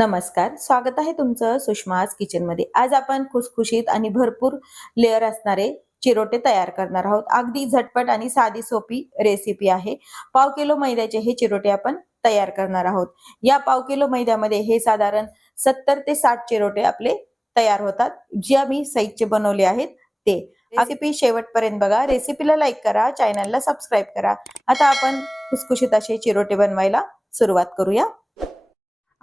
नमस्कार स्वागत आहे तुमचं सुषमाज किचनमध्ये. आज आपण खुसखुशीत आणि भरपूर लेअर असणारे चिरोटे तयार करणार आहोत. अगदी झटपट आणि साधी सोपी रेसिपी आहे. पाव किलो मैद्याचे हे चिरोटे आपण तयार करणार आहोत. या पाव किलो मैद्यामध्ये हे साधारण सत्तर ते साठ चिरोटे आपले तयार होतात. जे आम्ही साईजचे बनवले आहेत ते. रेसिपी शेवटपर्यंत बघा. रेसिपीला लाईक करा चॅनलला सबस्क्राईब करा. आता आपण खुसखुशीत असे चिरोटे बनवायला सुरुवात करूया.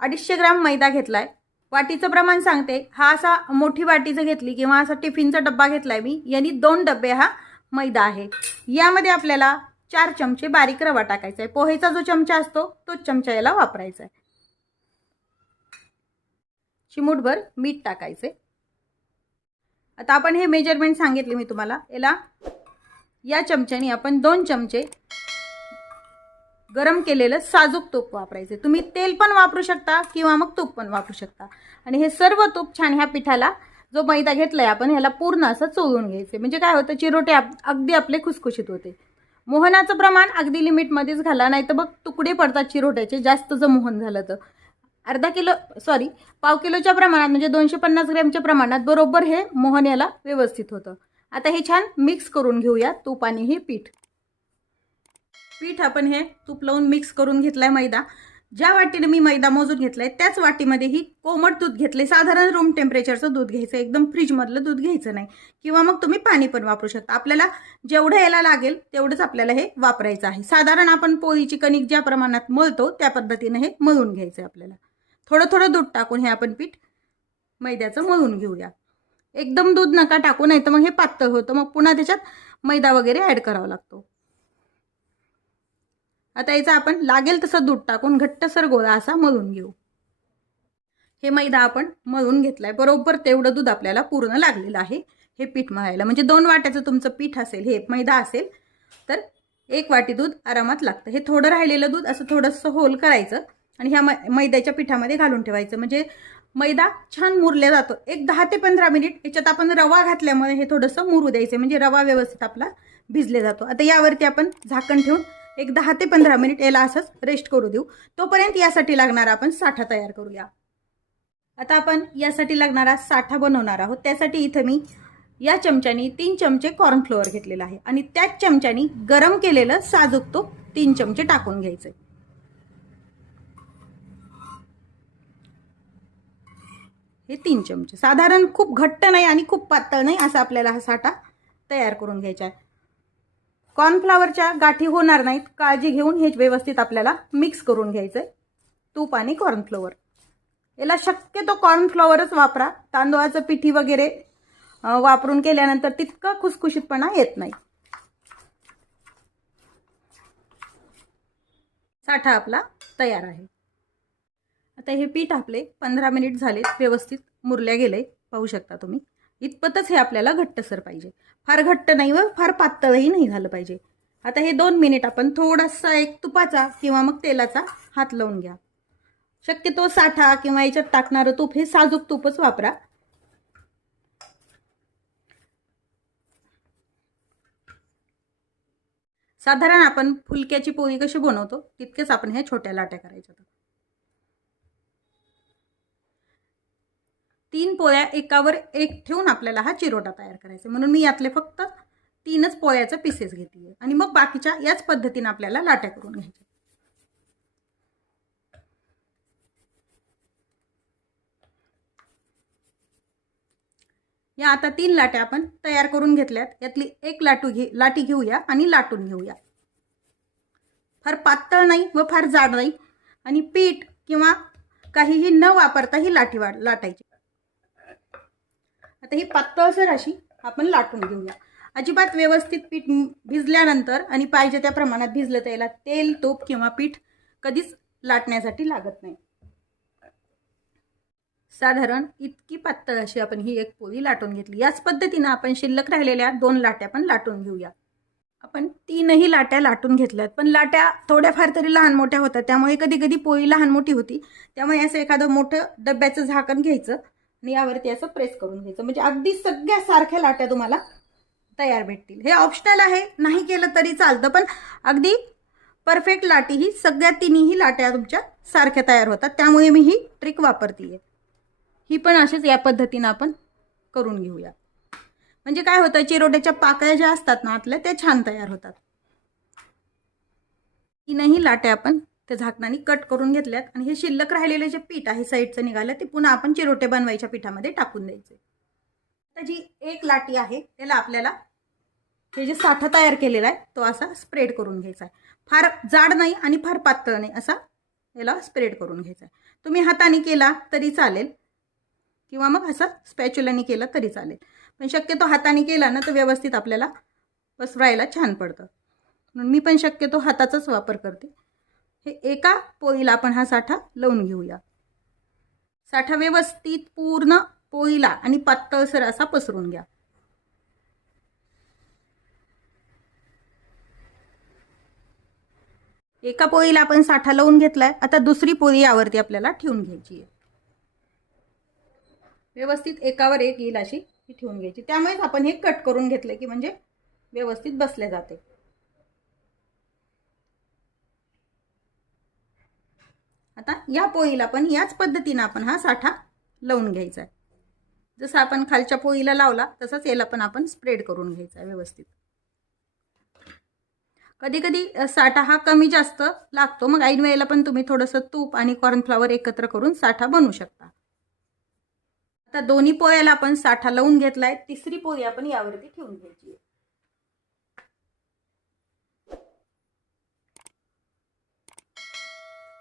अडीचशे ग्राम मैदा घेतलाय. वाटीचं प्रमाण सांगते. हा असा मोठी वाटीचं घेतली किंवा असा टिफिनचा डब्बा घेतलाय मी यांनी दोन डबे हा मैदा आहे. यामध्ये आपल्याला चार चमचे बारीक रवा टाकायचा आहे. पोहेचा जो चमचा असतो तोच चमचा याला वापरायचा आहे. चिमूटभर मीठ टाकायचे. आता आपण हे मेजरमेंट सांगितले मी तुम्हाला. याला या चमच्याने आपण दोन चमचे गरम केलेलं साजूक तूप वापरायचे. तुम्ही तेल पण वापरू शकता किंवा मग तूप पण वापरू शकता. आणि हे सर्व तूप छान ह्या पिठाला जो मैदा घेतलाय आपण ह्याला पूर्ण असं चोळून घ्यायचे. म्हणजे काय होतं चिरोटे आप- अगदी आपले खुसखुशीत होते. मोहनाचं प्रमाण अगदी लिमिटमध्येच घाला नाही तर बघ तुकडे पडतात चिरोट्याचे जास्त जर मोहन झालं तर. अर्धा किलो सॉरी पाव किलोच्या प्रमाणात म्हणजे दोनशे पन्नास ग्रॅमच्या प्रमाणात बरोबर हे मोहन याला व्यवस्थित होतं. आता हे छान मिक्स करून घेऊया तूप आणि हे पीठ. पीठ आपण हे तूप लावून मिक्स करून घेतलाय मैदा. ज्या वाटीने मी मैदा मोजून घेतलाय त्याच वाटीमध्ये ही कोमट दूध घेतले साधारण रूम टेम्परेचरचं दूध घ्यायचं एकदम फ्रीजमधलं दूध घ्यायचं नाही. किंवा मग तुम्ही पाणी पण वापरू शकता. आपल्याला जेवढं याला लागेल तेवढंच आपल्याला हे वापरायचं आहे. साधारण आपण पोळीची कणिक ज्या प्रमाणात मळतो त्या पद्धतीने हे मळून घ्यायचं आहे आपल्याला. थोडं थोडं दूध टाकून हे आपण पीठ मैद्याचं मळून घेऊया. एकदम दूध नका टाकू नाही तर मग हे पातळ होतं. मग पुन्हा त्याच्यात मैदा वगैरे ॲड करावा लागतो. आता याचं आपण लागेल तसं दूध टाकून घट्टसर गोळा असा मळून घेऊ. हे मैदा आपण मळून घेतलाय. बरोबर तेवढं दूध आपल्याला पूर्ण लागलेलं आहे. हे पीठ मळायला. म्हणजे दोन वाट्याचं तुमचं पीठ असेल हे मैदा असेल तर एक वाटी दूध आरामात लागतं. हे थोडं राहिलेलं दूध असं थोडंसं होल करायचं आणि ह्या मै मैद्याच्या पिठामध्ये घालून ठेवायचं. म्हणजे मैदा छान मुरल्या जातो. एक दहा ते पंधरा मिनिट याच्यात आपण रवा घातल्यामुळे हे थोडंसं मुरू द्यायचं. म्हणजे रवा व्यवस्थित आपला भिजले जातो. आता यावरती आपण झाकण ठेवून एक दहा ते पंधरा मिनिट याला असंच रेस्ट करू देऊ. तोपर्यंत यासाठी लागणारा आपण साठा तयार करूया. आता आपण यासाठी लागणारा साठा बनवणार आहोत. त्यासाठी इथं मी या चमच्यानी तीन चमचे कॉर्नफ्लोअर घेतलेला आहे. आणि त्याच चमच्यानी गरम केलेलं साजूक तूप तीन चमचे टाकून घ्यायचे. हे तीन चमचे. साधारण खूप घट्ट नाही आणि खूप पातळ नाही असा आपल्याला हा साठा तयार करून घ्यायचा आहे. कॉर्नफ्लावरच्या गाठी होणार नाहीत. काळजी घेऊन हे व्यवस्थित आपल्याला मिक्स करून घ्यायचं आहे तूप आणि कॉर्नफ्लोअर. याला शक्यतो कॉर्नफ्लॉवरच वापरा. तांदूळाचं पिठी वगैरे वापरून केल्यानंतर तितकं खुसखुशीतपणा येत नाही. साठा आपला तयार आहे. आता हे पीठ आपले पंधरा मिनिट झाले व्यवस्थित मुरल्या गेले पाहू शकता तुम्ही. इतपतच हे आपल्याला घट्टसर पाहिजे. फार घट्ट नाही व फार पातळही नाही झालं पाहिजे. आता हे दोन मिनिट आपण थोडासा एक तुपाचा किंवा मग तेलाचा हात लावून घ्या. शक्यतो साठा किंवा याच्यात टाकणारं तूप हे साजूक तूपच वापरा. साधारण आपण फुलक्याची पोळी कशी बनवतो तितकेच आपण हे छोट्या लाट्या करायच्या. तीन पोळ्या एकावर एक ठेवून आपल्याला हा चिरोटा तयार करायचा म्हणून मी यातले फक्त तीनच पोळ्याचं पीसेस घेते आणि मग बाकीच्या याच पद्धतीने आपल्याला लाट्या करून घ्यायच्या. या आता तीन लाट्या आपण तयार करून घेतल्यात. यातली एक लाटू घे लाटी घेऊया आणि लाटून घेऊया. फार पातळ नाही व फार जाड नाही. आणि पीठ किंवा काहीही न वापरता ही लाटी वाट लाटायची. आता ही पातळसर अशी आपण लाटून घेऊया. अजिबात व्यवस्थित पीठ भिजल्यानंतर आणि पाहिजे त्या प्रमाणात भिजलं तर याला तेल तूप किंवा पीठ कधीच लाटण्यासाठी लागत नाही. साधारण इतकी पातळ अशी आपण ही एक पोळी लाटून घेतली. याच पद्धतीनं आपण शिल्लक राहिलेल्या दोन लाट्या पण लाटून घेऊया. आपण तीनही लाट्या लाटून घेतल्यात पण लाट्या थोड्याफार तरी लहान मोठ्या होत्या त्यामुळे कधी कधी पोळी लहान मोठी होती. त्यामुळे असं एखादं मोठं डब्याचं झाकण घ्यायचं आणि यावरती असं प्रेस करून घ्यायचं. म्हणजे अगदी सगळ्या सारख्या लाट्या तुम्हाला तयार भेटतील. हे ऑप्शनल आहे. नाही केलं तरी चालतं पण अगदी परफेक्ट लाटी ही सगळ्या तिन्ही लाट्या तुमच्या सारख्या तयार होतात. त्यामुळे मी ही ट्रिक वापरते आहे ही पण अशीच या पद्धतीनं आपण करून घेऊया. म्हणजे काय होतं चिरोट्याच्या पाकळ्या ज्या असतात ना आतल्या त्या छान तयार होतात. तीनही लाट्या आपण त्या झाकणाने कट करून घेतल्यात आणि हे शिल्लक राहिलेलं जे पीठ आहे साईडचं निघालं ते पुन्हा आपण चिरोटे बनवायच्या पिठामध्ये टाकून द्यायचे. आता जी एक लाटी आहे त्याला आपल्याला हे जे साठा तयार केलेला आहे तो असा स्प्रेड करून घ्यायचा आहे. फार जाड नाही आणि फार पातळ नाही असा याला स्प्रेड करून घ्यायचा आहे. तुम्ही हाताने केला तरी चालेल किंवा मग असं स्पॅच्युलाने केलं तरी चालेल. पण शक्यतो हाताने केला ना तर व्यवस्थित आपल्याला पसरायला छान पडतं. म्हणून मी पण शक्यतो हाताचाच वापर करते. हे एका पोळीला आपण हा साठा लावून घेऊया. साठा व्यवस्थित पूर्ण पोळीला आणि पातळसर असा पसरून घ्या. एका पोळीला आपण साठा लावून घेतलाय आता दुसरी पोळी यावरती आपल्याला ठेवून घ्यायची आहे. व्यवस्थित एकावर एक येईल अशी ही ठेवून घ्यायची. त्यामुळेच आपण हे कट करून घेतलं की म्हणजे व्यवस्थित बसले जाते. आता या पोळीला पण याच पद्धतीनं आपण हा साठा लावून घ्यायचा आहे. जसं आपण खालच्या पोळीला लावला तसंच याला पण आपण स्प्रेड करून घ्यायचा आहे व्यवस्थित. कधी कधी साठा हा कमी जास्त लागतो. मग ऐन वेळेला पण तुम्ही थोडंसं तूप आणि कॉर्नफ्लॉवर एकत्र करून साठा बनवू शकता. आता दोन्ही पोळ्याला आपण साठा लावून घेतलाय. तिसरी पोळी आपण यावरती ठेवून घ्यायची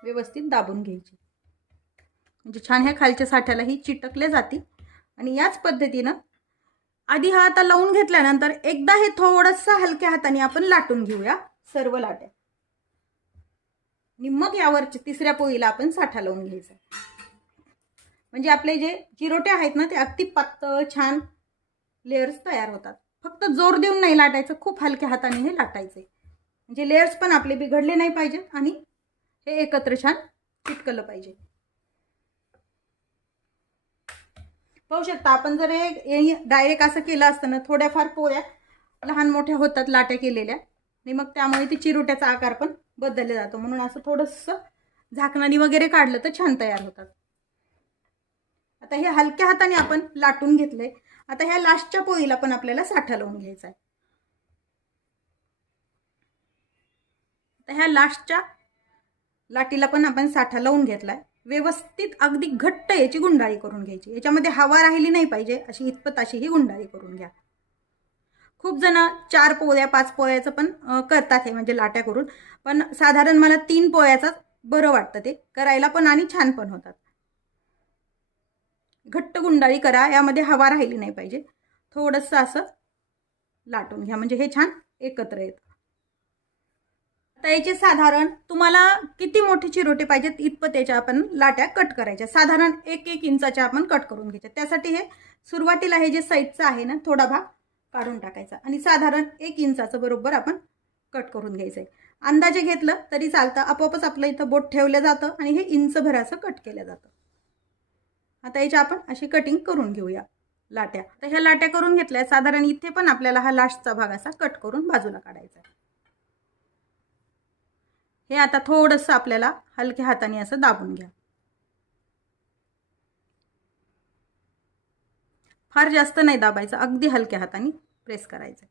व्यवस्थित दाबून घ्यायची. म्हणजे छान ह्या खालच्या साठ्याला ही चिटकले जाते आणि याच पद्धतीनं आधी हा आता लावून घेतल्यानंतर एकदा हे थोडंसं हलक्या हाताने आपण लाटून घेऊया सर्व लाट्या. आणि मग यावरच्या तिसऱ्या पोळीला आपण साठा लावून घ्यायचा. म्हणजे आपले जे चिरोटे आहेत ना ते अगदी पातळ छान लेयर्स तयार होतात. फक्त जोर देऊन नाही लाटायचं खूप हलक्या हाताने हे लाटायचे म्हणजे लेअर्स पण आपले बिघडले नाही पाहिजेत आणि हे एकत्र छान चिटकलं पाहिजे. पाहू शकता आपण जर हे डायरेक्ट असं केलं असतं ना थोड्याफार पोळ्या लहान मोठ्या होतात लाट्या केलेल्या. आणि मग त्यामुळे ती चिरुट्याचा आकार पण बदलला जातो. म्हणून असं थोडंसं झाकणानी वगैरे काढलं तर छान तयार होतात. आता हे हलक्या हाताने आपण लाटून घेतलंय. आता ह्या लास्टच्या पोळीला पण आपल्याला साठा लावून घ्यायचा आहे. आता ह्या लास्टच्या लाटीला पण आपण साठा लावून घेतलाय. व्यवस्थित अगदी घट्ट याची गुंडाळी करून घ्यायची. याच्यामध्ये हवा राहिली नाही पाहिजे अशी इतपत अशी ही गुंडाळी करून घ्या. खूप जण चार पोळ्या पाच पोळ्याचं पण करतात हे म्हणजे लाट्या करून. पण साधारण मला तीन पोळ्याचं बरं वाटतं ते. करायला पण आणि छान पण होतात. घट्ट गुंडाळी करा यामध्ये हवा राहिली नाही पाहिजे. थोडंसं असं लाटून घ्या. म्हणजे हे छान एकत्र येतं. आता याचे साधारण तुम्हाला किती मोठी चिरोटे पाहिजेत? इतपत याच्या आपण लाट्या कट करायच्या. साधारण एक एक इंचाच्या आपण कट करून घ्यायच्या. त्यासाठी हे सुरुवातीला हे जे साईडचं आहे ना थोडा भाग काढून टाकायचा. आणि साधारण एक इंचाचं बरोबर आपण कट करून घ्यायचं आहे अंदाजे घेतलं तरी चालतं. आपोआपच आपलं इथं बोट ठेवलं जातं आणि हे इंचभराचं कट केलं जातं. आता याच्या आपण अशी कटिंग करून घेऊया लाट्या. तर ह्या लाट्या करून घेतल्या साधारण इथे पण आपल्याला हा लास्टचा भाग असा कट करून बाजूला काढायचा आहे. हे आता थोडंसं आपल्याला हलक्या हाताने असं दाबून घ्या. फार जास्त नाही दाबायचं अगदी हलक्या हाताने प्रेस करायचं.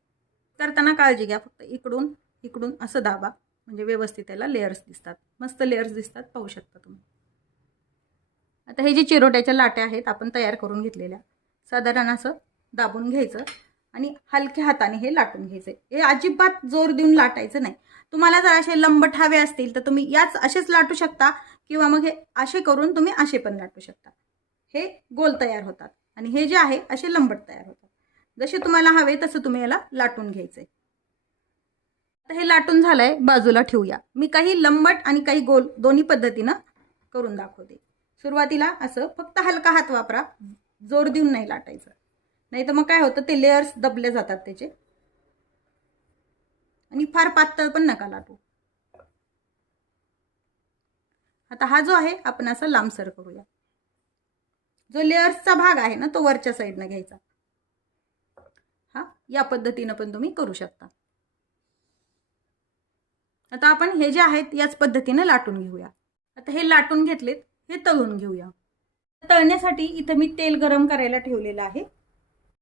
करताना काळजी घ्या फक्त इकडून इकडून असं दाबा. म्हणजे व्यवस्थित त्याला लेअर्स दिसतात. मस्त लेअर्स दिसतात पाहू शकता तुम्ही. आता हे जे चिरोट्याच्या लाट्या आहेत आपण तयार करून घेतलेल्या साधारण असं दाबून घ्यायचं. आणि हलक्या हाताने हे लाटून घ्यायचे. हे अजिबात जोर देऊन लाटायचं नाही. तुम्हाला जर असे लंबट हवे असतील तर तुम्ही याच असेच लाटू शकता किंवा मग हे असे करून तुम्ही असे पण लाटू शकता. हे गोल तयार होतात आणि हे जे आहे असे लंबट तयार होतात. जसे तुम्हाला हवे तसं तुम्ही याला लाटून घ्यायचंय आता हे लाटून झालंय बाजूला ठेवूया. मी काही लंबट आणि काही गोल दोन्ही पद्धतीनं करून दाखवते. सुरुवातीला असं फक्त हलका हात वापरा. जोर देऊन नाही लाटायचं. नाही तर मग काय होतं ते लेयर्स दबले जातात त्याचे. आणि फार पातळ पण नका लाटू. आता हा जो आहे आपण असं लांबसर करूया. जो लेयर्सचा भाग आहे ना तो वरच्या साईडनं घ्यायचा. हा या पद्धतीनं पण तुम्ही करू शकता. आता आपण हे जे आहेत याच पद्धतीनं लाटून घेऊया. आता हे लाटून घेतलेत हे तळून घेऊया. तळण्यासाठी इथं मी तेल गरम करायला ठेवलेलं आहे.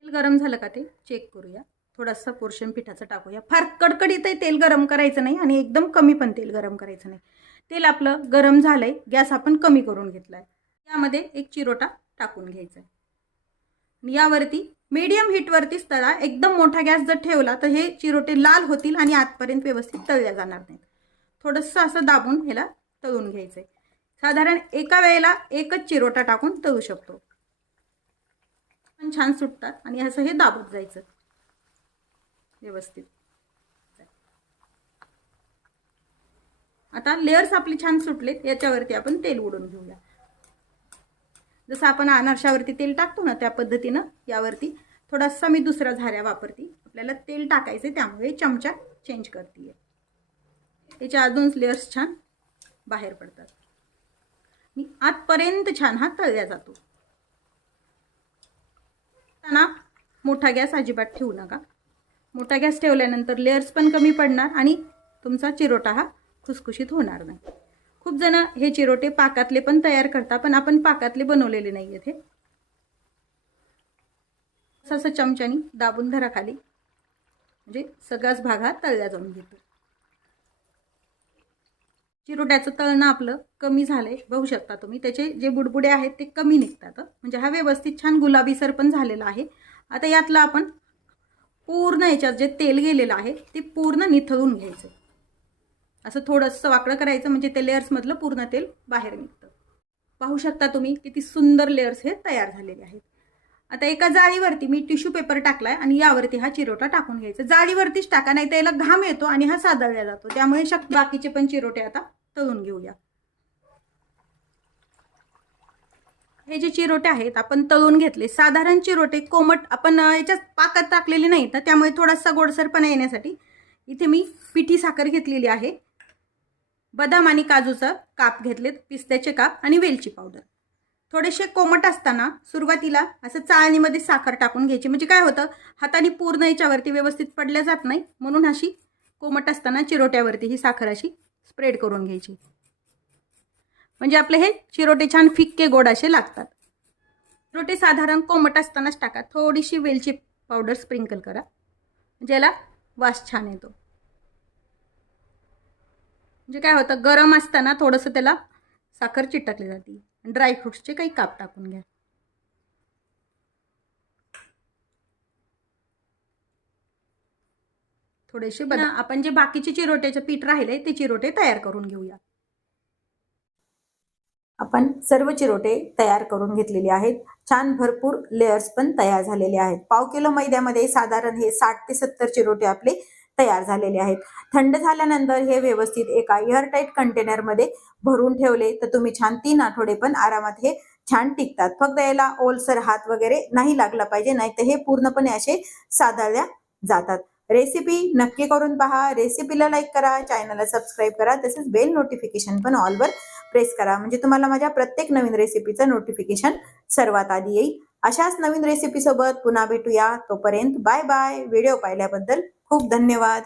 तेल गरम झालं का ते? चेक करूया. थोडासा पोर्शन पिठाचं टाकूया. फार कडकडीत तेल गरम करायचं नाही आणि एकदम कमी पण तेल गरम करायचं नाही. तेल आपलं गरम झालंय गॅस आपण कमी करून घेतला आहे यामध्ये एक चिरोटा टाकून घ्यायचा आहे. आणि यावरती मीडियम हीटवरतीच तळा एकदम मोठा गॅस जर ठेवला तर हे चिरोटे लाल होतील आणि आतपर्यंत व्यवस्थित तळल्या जाणार नाहीत. थोडंसं असं दाबून ह्याला तळून घ्यायचं आहे साधारण एका वेळेला एकच चिरोटा टाकून तळू शकतो. पण छान सुटतात आणि असं हे दाबत जायचं. व्यवस्थित. आता लेअर्स आपले छान सुटलेत याच्यावरती आपण तेल उडून घेऊया. जसं आपण अनारशावरती तेल टाकतो ना त्या पद्धतीनं यावरती थोडासा मी दुसरा झाऱ्या वापरते. आपल्याला तेल टाकायचे त्यामुळे चमचा चेंज करते त्याच्या अजून लेअर्स छान बाहेर पडतात. मी आतपर्यंत छान हा तळल्या जातो. असताना मोठा गॅस अजिबात ठेवू नका. मोठा गॅस ठेवल्यानंतर लेअर्स पण कमी पडणार आणि तुमचा चिरोटा हा खुसखुशीत होणार नाही. खूप जण हे चिरोटे पाकातले पण तयार करतात पण आपण पाकातले बनवलेले नाही आहेत हे. असं असं चमच्यानी दाबून धरा खाली म्हणजे सगळाच भाग हा तळला जाऊन घेतो. चिरोट्याचं तळणं आपलं कमी झालंय बघू शकता तुम्ही. त्याचे जे बुडबुडे आहेत ते कमी निघतात म्हणजे हा व्यवस्थित छान गुलाबीसर पण झालेला आहे. आता यातलं आपण पूर्ण याच्यात जे तेल गेलेलं आहे ते पूर्ण निथळून घ्यायचं. असं थोडंसं वाकडं करायचं म्हणजे ते लेअर्समधलं पूर्ण तेल बाहेर निघतं. पाहू शकता तुम्ही किती सुंदर लेअर्स हे तयार झालेले आहेत. आता एका जाळीवरती मी टिश्यू पेपर टाकलाय आणि यावरती हा चिरोटा टाकून घ्यायचा. जाळीवरतीच टाका नाही तर याला घाम येतो आणि हा सादळला जातो. त्यामुळे शक्य बाकीचे पण चिरोटे आता तळून घेऊया. हे जे चिरोटे आहेत आपण तळून घेतले. साधारण चिरोटे कोमट आपण याच्यात पाकात टाकलेले नाही तर त्यामुळे थोडासा गोडसरपणा येण्यासाठी इथे मी पिठी साखर घेतलेली आहे. बदाम आणि काजूचा काप घेतलेत पिस्त्याचे काप आणि वेलची पावडर. थोडेसे कोमट असताना सुरुवातीला असं चाळणीमध्ये साखर टाकून घ्यायची. म्हणजे काय होतं हाताने पूर्ण याच्यावरती व्यवस्थित पडल्या जात नाही म्हणून अशी कोमट असताना चिरोट्यावरती ही साखर अशी स्प्रेड करून घ्यायची. म्हणजे आपले हे चिरोटे छान फिक्के गोड असे लागतात. चिरोटे साधारण कोमट असतानाच टाका. थोडीशी वेलची पावडर स्प्रिंकल करा. ज्याला वास छान येतो. म्हणजे काय होतं गरम असताना थोडंसं त्याला साखर चिटकली जाते. ड्रायफ्रुट्सचे काही काप टाकून घ्या. थोडेसे बना आपण जे बाकीचे चिरोट्याचे पीठ राहिले ते चिरोटे तयार करून घेऊया. आपण सर्व चिरोटे तयार करून घेतलेले आहेत. छान भरपूर लेयर्स पण तयार झालेले आहेत. पाव किलो मैद्यामध्ये साधारण हे साठ ते सत्तर चिरोटे आपले तयार झालेले आहेत. थंड झाल्यानंतर हे व्यवस्थित एका एअरटाईट कंटेनरमध्ये भरून ठेवले तर तुम्ही छान तीन आठवडे पण आरामात हे छान टिकतात. फक्त याला ओलसर हात वगैरे नाही लागला पाहिजे नाही तर हे पूर्णपणे असे साधाळल्या जातात. रेसिपी नक्की करून पहा. रेसिपीला लाईक करा. चॅनलला सबस्क्राईब करा. तसेच बेल नोटिफिकेशन पण ऑलवर प्रेस करा. म्हणजे तुम्हाला माझ्या प्रत्येक नवीन रेसिपीचं नोटिफिकेशन सर्वात आधी येईल. अशाच नवीन रेसिपीसोबत पुन्हा भेटूया. तोपर्यंत बाय बाय व्हिडिओ पाहिल्याबद्दल खूप धन्यवाद.